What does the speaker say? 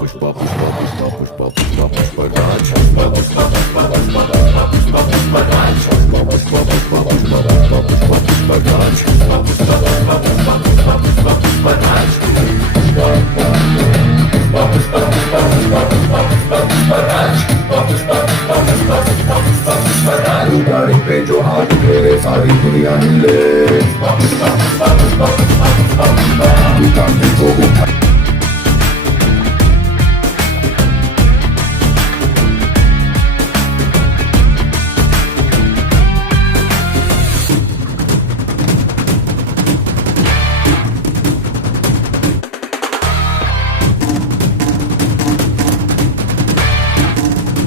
पुष्पा पुष्पा पुष्पा पुष्पा पुष्पा पुष्पराज पुष्पा पुष्पा पुष्पा पुष्पा पुष्पा पुष्पराज पुष्पा पुष्पा पुष्पा पुष्पा पुष्पा पुष्पा पुष्पराज पुष्पा पुष्पा पुष्पा पुष्पा पुष्पा पुष्पा पुष्पराज पुष्पा पुष्पा पुष्पा पुष्पा पुष्पा पुष्पराज पुष्पा पुष्पा पुष्पा पुष्पा पुष्पा पुष्पा पुष्पराज गाड़ी पे जो हाथ फेरे सारी दुनिया हिले पुष्पा पुष्पा पुष्पा पुष्पा पुष्पा पुष्पा पुष्पा को उठा